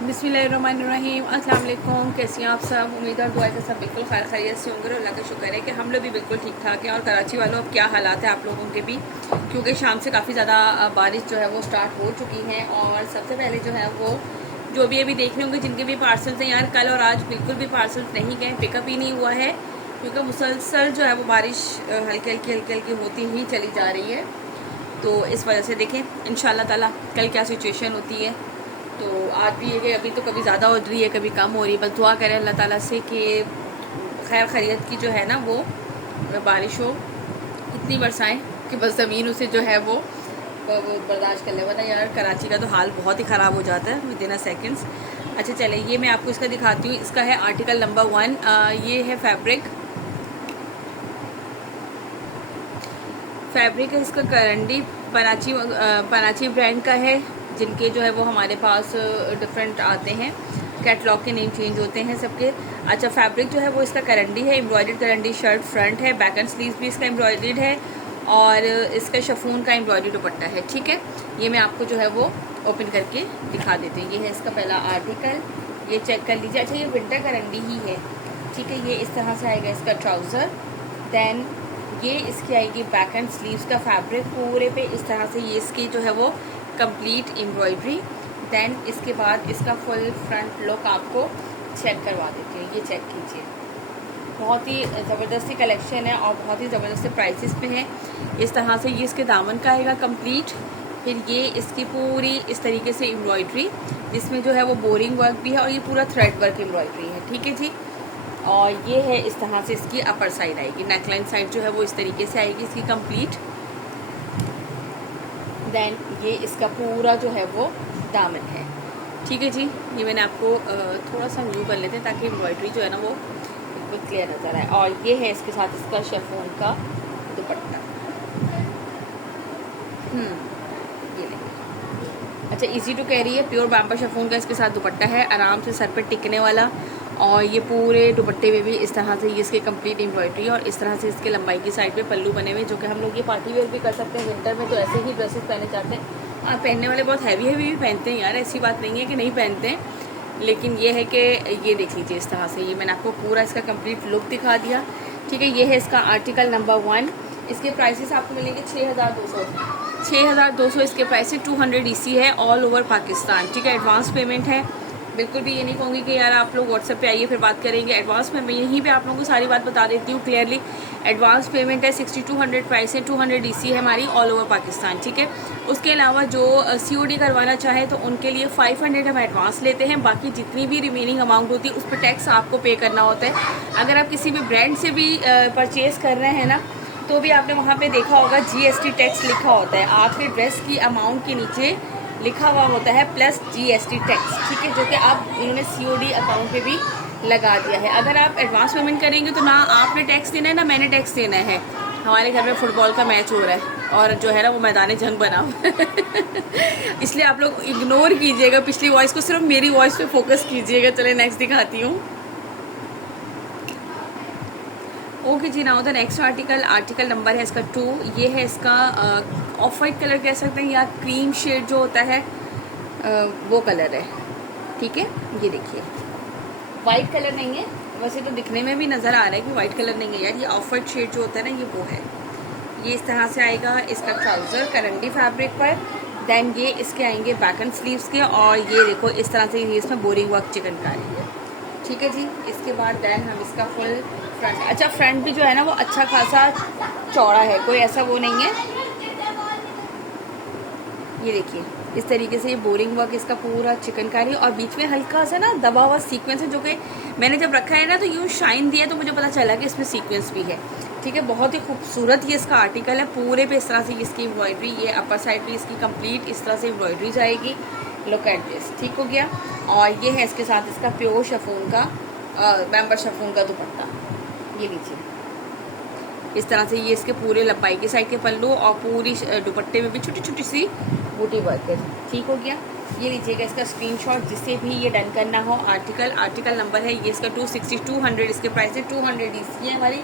बिस्मिल्लाहिर्रहमानिर्रहीम। अस्सलाम वालेकुम। कैसी हैं आप सब? उम्मीद और दुआ के सब बिल्कुल खैर खैरियत से होंगे। अल्लाह का शुक्र है कि हम लोग भी बिल्कुल ठीक ठाक हैं। और कराची वालों, अब क्या हालात है आप लोगों के भी, क्योंकि शाम से काफ़ी ज़्यादा बारिश जो है वो स्टार्ट हो चुकी है। और सबसे पहले जो है वो जो भी अभी देख रहे होंगे जिनके भी पार्सल्स हैं यार, कल और आज बिल्कुल भी पार्सल्स नहीं गए, पिकअप ही नहीं हुआ है, क्योंकि मुसलसल जो है वो बारिश हल्की हल्की होती ही चली जा रही है। तो इस वजह से देखें इंशाल्लाह ताला कल क्या सिचुएशन होती है। तो आज भी है, अभी तो कभी ज़्यादा हो रही है कभी कम हो रही है। बस दुआ करें अल्लाह ताला से कि खैर खैरियत की जो है ना वो बारिश हो, इतनी बरसाएं कि बस ज़मीन उसे जो है वो बर्दाश्त कर ले, वरना यार कराची का तो हाल बहुत ही ख़राब हो जाता है विद इन अ सेकेंड्स। अच्छा चले, ये मैं आपको इसका दिखाती हूँ। इसका है आर्टिकल नंबर 1। ये है फैब्रिक है इसका करंडी, पनाची ब्रांड का है, जिनके जो है वो हमारे पास डिफरेंट आते हैं, कैटलॉग के नेम चेंज होते हैं सबके। अच्छा, फैब्रिक जो है वो इसका करंडी है, एम्ब्रॉयडर्ड करंडी शर्ट फ्रंट है, बैक एंड स्लीव भी इसका एम्ब्रॉयडर्ड है, और इसका शफून का एम्ब्रॉयडरी दुपट्टा है। ठीक है, ये मैं आपको जो है वो ओपन करके दिखा देती हूँ। ये है इसका पहला आर्टिकल, ये चेक कर लीजिए। अच्छा, ये विंटर करंडी ही है। ठीक है, ये इस तरह से आएगा इसका ट्राउज़र। देन ये इसकी आएगी बैक एंड स्लीव्स का फैब्रिक, पूरे पे इस तरह से ये इसकी जो है वो कंप्लीट एम्ब्रॉयडरी। देन इसके बाद इसका फुल फ्रंट लुक आपको चेक करवा देती हूँ। ये चेक कीजिए, बहुत ही ज़बरदस्ती कलेक्शन है और बहुत ही ज़बरदस्त प्राइसेस पे है। इस तरह से ये इसके दामन का आएगा कंप्लीट। फिर ये इसकी पूरी इस तरीके से एम्ब्रॉयडरी, जिसमें जो है वो बोरिंग वर्क भी है, और ये पूरा थ्रेड वर्क एम्ब्रॉयडरी है। ठीक है जी। और ये है इस तरह से इसकी अपर साइड आएगी, नेकलाइन साइड जो है वो इस तरीके से आएगी इसकी कंप्लीट। देन ये इसका पूरा जो है वो दामन है। ठीक है जी, ये मैंने आपको थोड़ा सा न्यू कर लेते हैं ताकि एम्ब्रॉयडरी जो है ना वो बिल्कुल क्लियर नज़र आए। और ये है इसके साथ इसका शिफॉन का दुपट्टा। ये लेंगे। अच्छा, इजी टू कैरी है, प्योर बैम्बर शिफॉन का इसके साथ दुपट्टा है, आराम से सर पे टिकने वाला। और ये पूरे दुपट्टे में भी इस तरह से ये इसके कंप्लीट एम्ब्रॉयडरी, और इस तरह से इसके लंबाई की साइड पे पल्लू बने हुए, जो कि हम लोग ये पार्टी वेयर भी कर सकते हैं। विंटर में तो ऐसे ही ड्रेसेस पहने जाते हैं। पहनने वाले बहुत हैवी भी पहनते हैं यार, ऐसी बात नहीं है कि नहीं पहनते हैं, लेकिन ये है कि ये देख लीजिए इस तरह से। ये मैंने आपको पूरा इसका कंप्लीट लुक दिखा दिया। ठीक है, ये है इसका आर्टिकल नंबर 1। इसके प्राइसेस आपको मिलेंगे 6200 इसके प्राइसेस। 200 EC है ऑल ओवर पाकिस्तान। ठीक है, एडवांस पेमेंट है। बिल्कुल भी ये नहीं कहूँगी कि यार आप लोग व्हाट्सएप पे आइए फिर बात करेंगे। एडवांस में मैं यहीं पे आप लोगों को सारी बात बता देती हूँ क्लियरली। एडवांस पेमेंट है, 6200 प्राइस है, 200 EC है हमारी ऑल ओवर पाकिस्तान। ठीक है, उसके अलावा जो COD करवाना चाहे तो उनके लिए 500 हम एडवांस लेते हैं। बाकी जितनी भी रिमेनिंग अमाउंट होती है उस पर टैक्स आपको पे करना होता है। अगर आप किसी भी ब्रांड से भी परचेज़ कर रहे हैं ना, तो भी आपने वहाँ पे देखा होगा GST टैक्स लिखा होता है, आपके ड्रेस की अमाउंट के नीचे लिखा हुआ होता है प्लस GST टैक्स। ठीक है, जो कि आप इन्होंने COD अकाउंट पे भी लगा दिया है। अगर आप एडवांस पेमेंट करेंगे तो ना आपने टैक्स देना है ना मैंने टैक्स देना है। हमारे घर में फुटबॉल का मैच हो रहा है और जो है ना वो मैदान जंग बना हुआ है इसलिए आप लोग इग्नोर कीजिएगा पिछली वॉइस को, सिर्फ मेरी वॉइस पे फोकस कीजिएगा। चले नेक्स्ट दिखाती हूँ। ओके जी, now the next article number है इसका 2। ये है इसका ऑफ वाइट कलर कह सकते हैं या क्रीम शेड जो होता है वो कलर है। ठीक है, ये देखिए वाइट कलर नहीं है, वैसे तो दिखने में भी नज़र आ रहा है कि वाइट कलर नहीं है यार, ये ऑफ वाइट शेड जो होता है ना ये वो है। ये इस तरह से आएगा इसका ट्राउज़र करंडी फैब्रिक पर। देन ये इसके आएंगे बैक एंड स्लीव्स के, और ये देखो इस तरह से ये इसमें बोरिंग वर्क चिकनकारी है। ठीक है जी, इसके बाद देन हम इसका फुल फ्रंट, अच्छा फ्रंट भी जो है ना वो अच्छा खासा चौड़ा है, कोई ऐसा वो नहीं है। ये देखिए इस तरीके से ये बोरिंग वर्क इसका पूरा चिकनकारी, और बीच में हल्का सा ना दबा हुआ सीक्वेंस है, जो कि मैंने जब रखा है ना तो यूँ शाइन दिया तो मुझे पता चला कि इसमें सीक्वेंस भी है। ठीक है, बहुत ही खूबसूरत ये इसका आर्टिकल है। पूरे पे इस तरह से इसकी एम्ब्रॉयडरी, ये अपर साइड भी इसकी कंप्लीट इस तरह से एम्ब्रॉयडरी जाएगी। लुक एट दिस, ठीक हो गया। और ये है इसके साथ इसका प्योर शिफॉन का बैम्बर शिफॉन का दुपट्टा। ये लीजिए इस तरह से ये इसके पूरे लंबाई के साइड के पल्लू, और पूरी दुपट्टे में भी छोटी छोटी सी बूटी वर्क है। ठीक हो गया, ये लीजिएगा इसका स्क्रीनशॉट जिससे भी ये डन करना हो। आर्टिकल नंबर है ये इसका 260 इसके प्राइस है। 200 EC है हमारी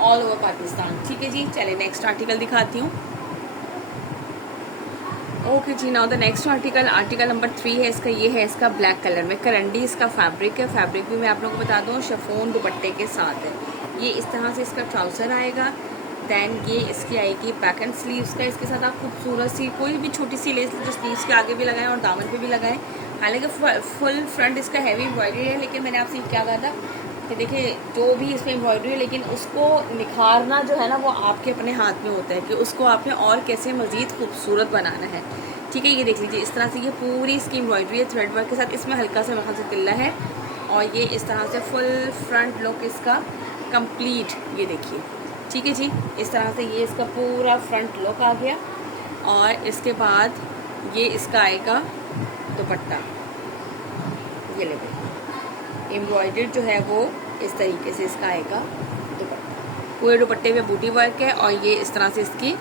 ऑल ओवर पाकिस्तान। ठीक है जी, चले नेक्स्ट आर्टिकल दिखाती हूँ। ओके जी, now the next article, article number 3 है इसका। ये है इसका ब्लैक कलर में, करंडी इसका फैब्रिक है। फैब्रिक भी मैं आप लोगों को बता दूँ शिफॉन दुपट्टे के साथ है। ये इस तरह से इसका ट्राउज़र आएगा। दैन ये इसकी आएगी बैक एंड स्लीव्स का। इसके साथ आप खूबसूरत सी कोई भी छोटी सी लेस जो स्लीव्स के आगे भी लगाएं और दामन पे भी लगाएं। हालांकि फुल फ्रंट इसका हैवी एम्ब्रॉयडरी है, लेकिन मैंने आपसे क्या कहा था कि देखिए जो भी इसमें एम्ब्रॉयडरी है, लेकिन उसको निखारना जो है ना वो आपके अपने हाथ में होता है कि उसको आपने और कैसे मज़ीद खूबसूरत बनाना है। ठीक है, ये देख लीजिए इस तरह से ये पूरी इसकी एम्ब्रॉयडरी है थ्रेड वर्क के साथ। इसमें हल्का सा वहाँ से तिल्ला है और ये इस तरह से फुल फ्रंट लुक इसका कंप्लीट, ये देखिए। ठीक है जी, इस तरह से ये इसका पूरा फ्रंट लुक आ गया। और इसके बाद ये इसका आएगा दुपट्टा, ये ले एम्ब्रॉयडर्ड जो है वो इस तरीके से इसका आएगा दुपट्टा। पूरे दुपट्टे पे बूटी वर्क है और ये इस तरह से इसकी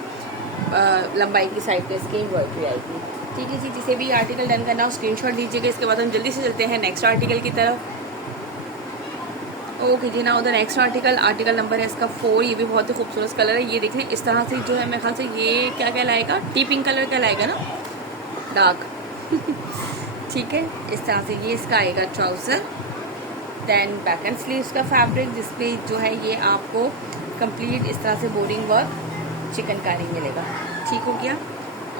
लंबाई की साइड पे इसकी एम्ब्रॉयडरी आएगी। ठीक है जी, जिसे भी आर्टिकल डन करना हो स्क्रीनशॉट लीजिएगा। इसके बाद हम जल्दी से चलते हैं नेक्स्ट आर्टिकल की तरफ। ओके जी, ना the next article, article number है इसका 4। ये भी बहुत ही खूबसूरत कलर है। ये देख लें इस तरह से जो है मेरे ख्याल से ये क्या कहलाएगा, टी पिंक कलर कहलाएगा ना, डार्क। ठीक है, इस तरह से ये इसका आएगा trouser. Then back end sleeves का फैब्रिक जिसपे जो है ये आपको कंप्लीट इस तरह से बोरिंग वर्क चिकनकारी मिलेगा। ठीक हो गया।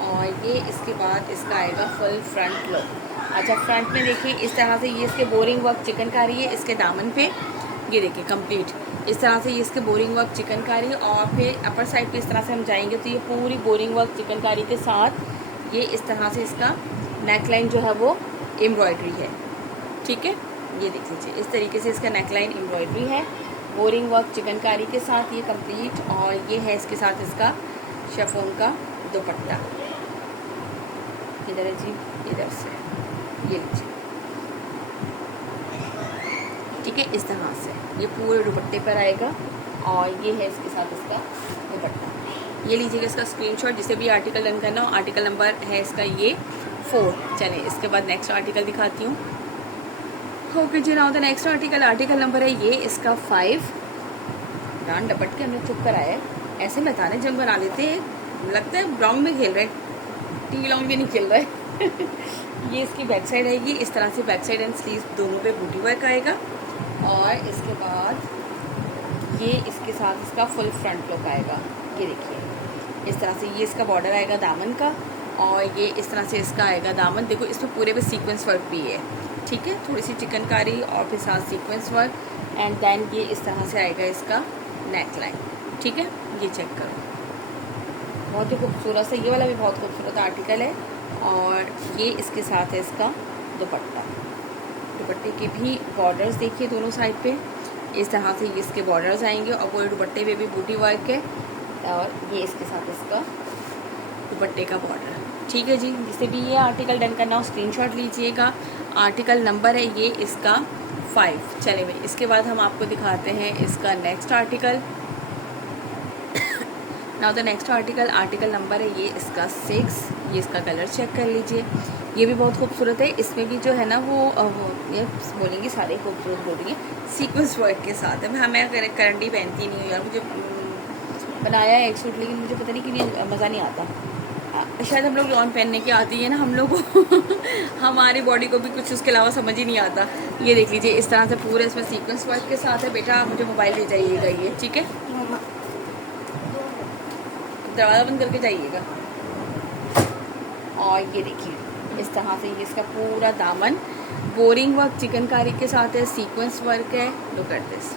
और ये इसके बाद इसका आएगा फुल फ्रंट लुक। अच्छा, फ्रंट में देखिए इस तरह से ये इसके बोरिंग वर्क चिकनकारी है। इसके दामन पे ये देखिए कंप्लीट इस तरह से ये इसके बोरिंग वर्क चिकनकारी। और फिर अपर साइड पे इस तरह से हम जाएंगे तो ये पूरी बोरिंग वर्क चिकनकारी के साथ ये इस तरह से इसका नेकलाइन जो है वो एम्ब्रॉयडरी है। ठीक है, ये देख लीजिए इस तरीके से इसका नेकलाइन एम्ब्रॉयडरी है, बोरिंग वर्क चिकनकारी के साथ ये कंप्लीट। और ये है इसके साथ इसका शिफॉन का दुपट्टा। इधर है जी, इधर से ये लीजिए। ठीक है, इस तरह से ये पूरे दुपट्टे पर आएगा और ये है इसके साथ इसका दुपट्टा। ये लीजिएगा इसका स्क्रीनशॉट जिसे भी आर्टिकल डन करना हो। आर्टिकल नंबर है इसका ये 4। चले इसके बाद नेक्स्ट आर्टिकल दिखाती हूँ। ओके जी, now the next article, article number है ये इसका 5। डांड डपट के हमने चुप कराया है, ऐसे में ताने जंग बना लेते हैं, लगता है ब्राउन में खेल रहे हैं, टी लॉन्ग भी नहीं खेल रहा है। ये इसकी बैक साइड आएगी। इस तरह से बैक साइड एंड स्लीव दोनों पे बूटी वर्क आएगा। और इसके बाद ये इसके साथ इसका फुल फ्रंट लुक आएगा। ये देखिए इस तरह से ये इसका बॉर्डर आएगा दामन का। और ये इस तरह से इसका आएगा दामन। देखो इसमें पूरे पे सीक्वेंस वर्क भी है। ठीक है, थोड़ी सी चिकनकारी और फिर साथ सीक्वेंस वर्क। एंड देन ये इस तरह से आएगा इसका नेक लाइन। ठीक है, ये चेक करो, बहुत ही खूबसूरत सा, ये वाला भी बहुत खूबसूरत आर्टिकल है। और ये इसके साथ है इसका दुपट्टा। दुपट्टे के भी बॉर्डर्स देखिए दोनों साइड पे इस तरह से ये इसके बॉर्डर्स आएंगे। और पूरे दुपट्टे पे भी बूटी वर्क है। और ये इसके साथ इसका दुपट्टे का बॉर्डर। ठीक है जी, जिसे भी ये आर्टिकल डन करना हो स्क्रीनशॉट लीजिएगा। आर्टिकल नंबर है ये इसका 5। चले भाई, इसके बाद हम आपको दिखाते हैं इसका next article. Now the next article, article number है ये इसका 6। ये इसका कलर चेक कर लीजिए, ये भी बहुत खूबसूरत है। इसमें भी जो है ना वो ये बोलेंगे सारे खूबसूरत बोलेंगे सीक्वेंस वर्क के साथ है। मैं करंडी पहनती नहीं हूँ यार, मुझे बनाया है एक सूट, लेकिन मुझे पता नहीं कि मज़ा नहीं आता। शायद हम लोग लॉन पहनने की आती है ना हम लोग को। हमारी बॉडी को भी कुछ उसके अलावा समझ ही नहीं आता। ये देख लीजिए इस तरह से पूरे इसमें सीक्वेंस वर्क के साथ है। बेटा मुझे मोबाइल ले जाइएगा ये, ठीक है, दरवाज़ा बंद करके जाइएगा। और ये देखिए इस तरह से ये इसका पूरा दामन बोरिंग वर्क चिकनकारी के साथ है, सीक्वेंस वर्क है। Look at this.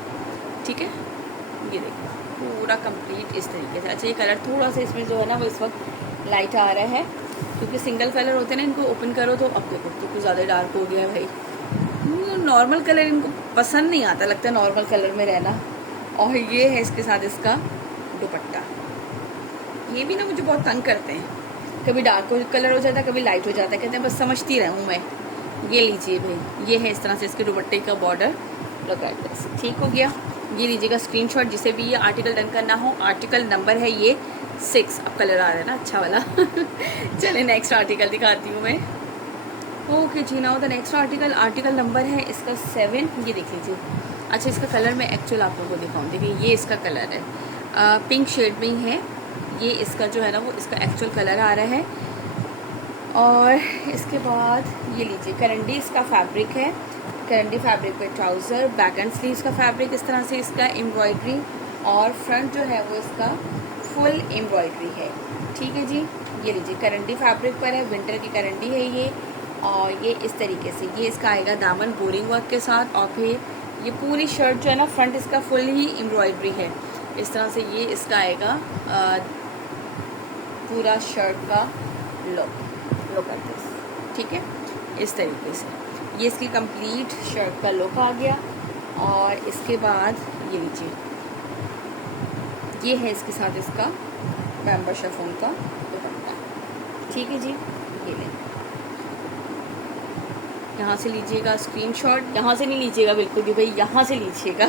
ठीक है, ये देखिए पूरा कंप्लीट इस तरीके से। अच्छा, ये कलर थोड़ा सा इसमें जो है ना वो इस वक्त लाइट आ रहा है, क्योंकि सिंगल कलर होते हैं ना, इनको ओपन करो तो अब देखो तो कुछ ज़्यादा डार्क हो गया है भाई। नॉर्मल कलर इनको पसंद नहीं आता, लगता है नॉर्मल कलर में रहना। और ये है इसके साथ इसका दुपट्टा। ये भी ना मुझे बहुत तंग करते हैं, कभी डार्क कलर हो जाता है, कभी लाइट हो जाता है, कहते हैं बस समझती रहूँ मैं। ये लीजिए भाई, ये है इस तरह से इसके दुपट्टे का बॉर्डर। ठीक हो गया, ये लीजिएगा स्क्रीनशॉट जिसे भी ये आर्टिकल डन करना हो। आर्टिकल नंबर है ये 6। अब कलर आ रहा है ना अच्छा वाला। चले नेक्स्ट आर्टिकल दिखाती हूँ मैं। ओके जी, now the next article, article number है इसका 7। ये देख लीजिए। अच्छा, इसका कलर मैं एक्चुअल आप लोगों को दिखाऊँ। देखिए ये इसका कलर है, पिंक शेड में ही है। ये इसका जो है ना वो इसका एक्चुअल कलर आ रहा है। और इसके बाद ये लीजिए करंडी इसका फैब्रिक है, करंडी फैब्रिक पे ट्राउज़र, बैक एंड स्लीव्स का फैब्रिक इस तरह से इसका एम्ब्रॉयडरी, और फ्रंट जो है वो इसका फुल एम्ब्रॉयडरी है। ठीक है जी, ये लीजिए करंडी फैब्रिक पर है, विंटर की करंडी है ये। और ये इस तरीके से ये इसका आएगा दामन बोरिंग वर्क के साथ, और फिर ये पूरी शर्ट जो है ना फ्रंट इसका फुल ही एम्ब्रॉयडरी है। इस तरह से ये इसका आएगा पूरा शर्ट का लुक एट दिस। ठीक है, इस तरीके से ये इसकी कंप्लीट शर्ट का लुक आ गया। और इसके बाद ये लीजिए, ये है इसके साथ इसका बैम्बू शिफॉन का दुपट्टा। ठीक है जी, ये ले, यहाँ से लीजिएगा स्क्रीनशॉट, यहाँ से नहीं लीजिएगा बिल्कुल भी भाई, यहाँ से लीजिएगा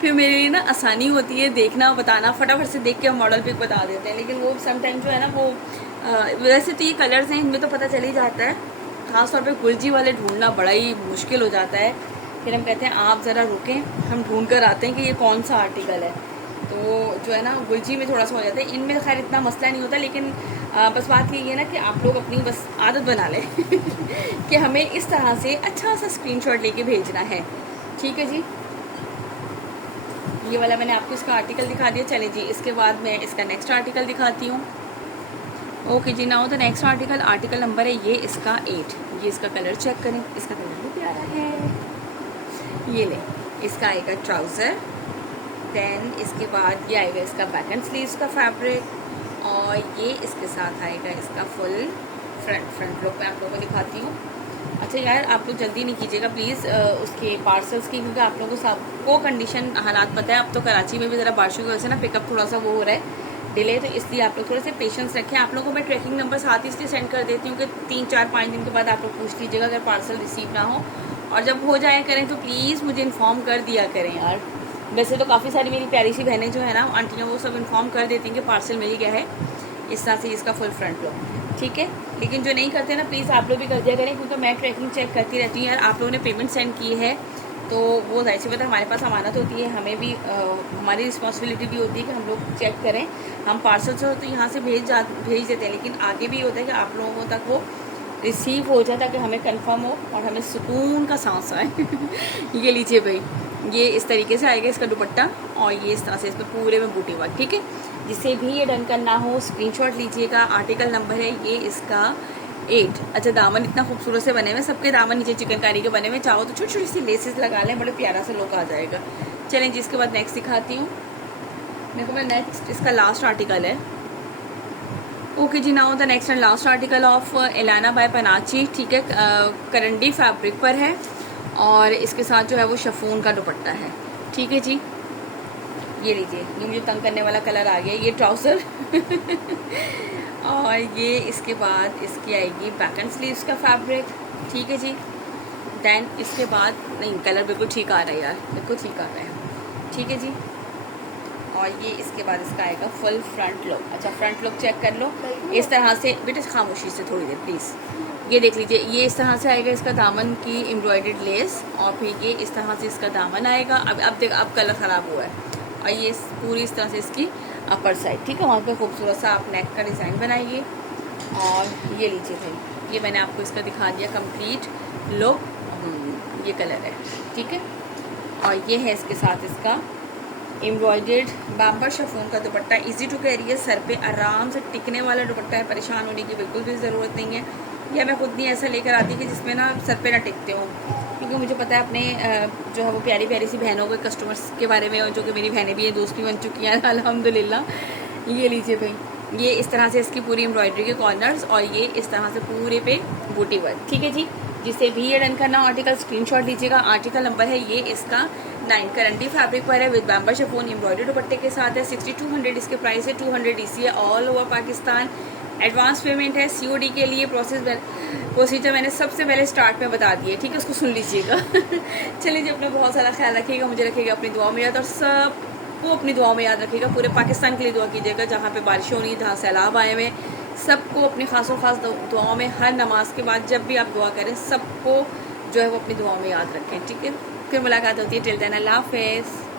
फिर मेरे लिए ना आसानी होती है देखना बताना, फटाफट से देख के हम मॉडल पिक बता देते हैं, लेकिन वो समटाइम जो है ना वो वैसे तो ये कलर्स हैं इनमें तो पता चल ही जाता है, खासतौर पे गुलजी वाले ढूंढना बड़ा ही मुश्किल हो जाता है। फिर हम कहते हैं आप ज़रा रुकें, हम ढूंढ कर आते हैं कि ये कौन सा आर्टिकल है। तो जो है ना गुलजी में थोड़ा सा हो जाता है, इनमें खैर इतना मसला नहीं होता, लेकिन बस बात ये है ना कि आप लोग अपनी बस आदत बना लें कि हमें इस तरह से अच्छा सा स्क्रीनशॉट लेके भेजना है। ठीक है जी, ये वाला मैंने आपको इसका आर्टिकल दिखा दिया। चले जी, इसके बाद मैं इसका नेक्स्ट आर्टिकल दिखाती हूँ। ओके जी, now the next article, article number है ये इसका 8। ये इसका कलर चेक करें, इसका कलर भी प्यारा है। ये ले, इसका आएगा ट्राउज़र, देन इसके बाद ये आएगा इसका बैक एंड स्लीव्स का फैब्रिक, और ये इसके साथ आएगा इसका फुल फ्रंट लुक। मैं आप लोगों को दिखाती हूँ। अच्छा यार, आप लोग जल्दी नहीं कीजिएगा प्लीज़ उसके पार्सल्स की, क्योंकि आप लोगों को सबको कंडीशन हालात पता है। अब तो कराची में भी ज़रा बारिशों की वजह से ना पिकअप थोड़ा सा वो हो रहा है डिले, तो इसलिए आप लोग थोड़े से पेशेंस रखें। आप लोगों को मैं ट्रैकिंग नंबर साथ ही इसलिए सेंड कर देती हूँ कि 3, 4, 5 दिन के बाद आप लोग पूछ लीजिएगा अगर पार्सल रिसीव ना हो, और जब हो जाए करें तो प्लीज़ मुझे इन्फॉर्म कर दिया करें यार। वैसे तो काफ़ी सारी मेरी प्यारी सी बहनें जो है ना आंटियाँ, वो सब इन्फॉर्म कर देती हैं कि पार्सल मिल गया है, इस तरह से इसका फुल फ्रंट लुक। ठीक है, लेकिन जो नहीं करते ना प्लीज़ आप लोग भी कर दिया करें, क्योंकि मैं ट्रैकिंग चेक करती रहती हूँ यार। आप लोगों ने पेमेंट सेंड की है तो वो जाहिर सी बात है हमारे पास अमानत होती है, हमें भी हमारी रिस्पॉन्सिबिलिटी भी होती है कि हम लोग चेक करें। हम पार्सल जो तो यहाँ से भेज देते हैं, लेकिन आगे भी होता है कि आप लोगों तक वो रिसीव हो जाए ताकि हमें कंफर्म हो और हमें सुकून का सांस आए ये लीजिए भाई, ये इस तरीके से आएगा इसका दुपट्टा, और ये इस तरह से इसमें पूरे में बूटी वर्क। ठीक है, जिसे भी ये डन करना हो स्क्रीनशॉट लीजिएगा। आर्टिकल नंबर है ये इसका 8। अच्छा, दामन इतना खूबसूरत से बने हुए, सबके दामन नीचे चिकनकारी के बने हुए, चाहो तो छोटी छोटी सी लेसेस लगा लें, बड़े प्यारा सा लुक आ जाएगा। चलें जी, इसके बाद नेक्स्ट दिखाती हूँ। मेरे को मैं नेक्स्ट इसका लास्ट आर्टिकल है। ओके जी, now the next and last article of एलाना बाय पनाची। ठीक है, करंडी फैब्रिक पर है, और इसके साथ जो है वो शिफॉन का दुपट्टा है। ठीक है जी, ये लीजिए, ये मुझे तंग करने वाला कलर आ गया, ये ट्राउज़र और ये इसके बाद इसकी आएगी बैक एंड स्लीव्स का फैब्रिक। ठीक है जी, देन इसके बाद नहीं, कलर बिल्कुल ठीक आ रहा है यार, बिल्कुल ठीक आ रहा है। ठीक है जी, और ये इसके बाद इसका आएगा फुल फ्रंट लुक। अच्छा, फ्रंट लुक चेक कर लो इस तरह से बेटे, खामोशी से थोड़ी देर प्लीज़। ये देख लीजिए, ये इस तरह से आएगा इसका दामन की एम्ब्रॉयडर्ड लेस, और फिर ये इस तरह से इसका दामन आएगा। अब देख, अब कलर ख़राब हुआ है, और ये पूरी इस तरह से इसकी अपर साइड। ठीक है, वहाँ पे खूबसूरत सा आप नेक का डिज़ाइन बनाइए। और ये लीजिए भाई, ये मैंने आपको इसका दिखा दिया कंप्लीट लुक, ये कलर है। ठीक है, और ये है इसके साथ इसका एम्ब्रॉयडर्ड बैम्बू शिफॉन का दुपट्टा, इजी टू कैरी है, सर पे आराम से टिकने वाला दुपट्टा है, परेशान होने की बिल्कुल भी ज़रूरत नहीं है। या मैं खुद नहीं ऐसा लेकर आती कि जिसमें ना सर पे ना टिकते हो, क्योंकि मुझे पता है अपने जो है वो प्यारी प्यारी सी बहनों के कस्टमर्स के बारे में, और जो कि मेरी बहनें भी हैं, दोस्त भी बन चुकी हैं अल्हम्दुलिल्लाह। ये लीजिए भाई, ये इस तरह से इसकी पूरी एम्ब्रॉयडरी के कॉर्नर्स, और ये इस तरह से पूरे पे बूटी वर्क। ठीक है जी, जिसे भी ये डन करना आर्टिकल स्क्रीनशॉट लीजिएगा। आर्टिकल नंबर है ये इसका 9, करंडी फैब्रिक पर है, विद बैम्बू शिफॉन एम्ब्रॉयडरी दुपट्टे के साथ है। 6200 इसके प्राइस है, 200 डीसी है all over Pakistan. Advance payment है, सीओडी के लिए प्रोसीजर मैंने सबसे पहले स्टार्ट में बता दिए। ठीक है, उसको सुन लीजिएगा चलिए जी, अपना बहुत सारा ख्याल रखिएगा, मुझे रखिएगा अपनी दुआ में याद, और सबको अपनी दुआ में याद रखिएगा। पूरे पाकिस्तान के लिए दुआ कीजिएगा, जहाँ पे बारिश हो रही है, जहाँ सैलाब आए हुए, सबको अपनी खास और ख़ास दुआओं में, हर नमाज के बाद जब भी आप दुआ करें सबको जो है वो अपनी दुआओं में याद रखें। ठीक है, फिर मुलाकात होती है। टिल देन अल्लाह हाफ़िज़।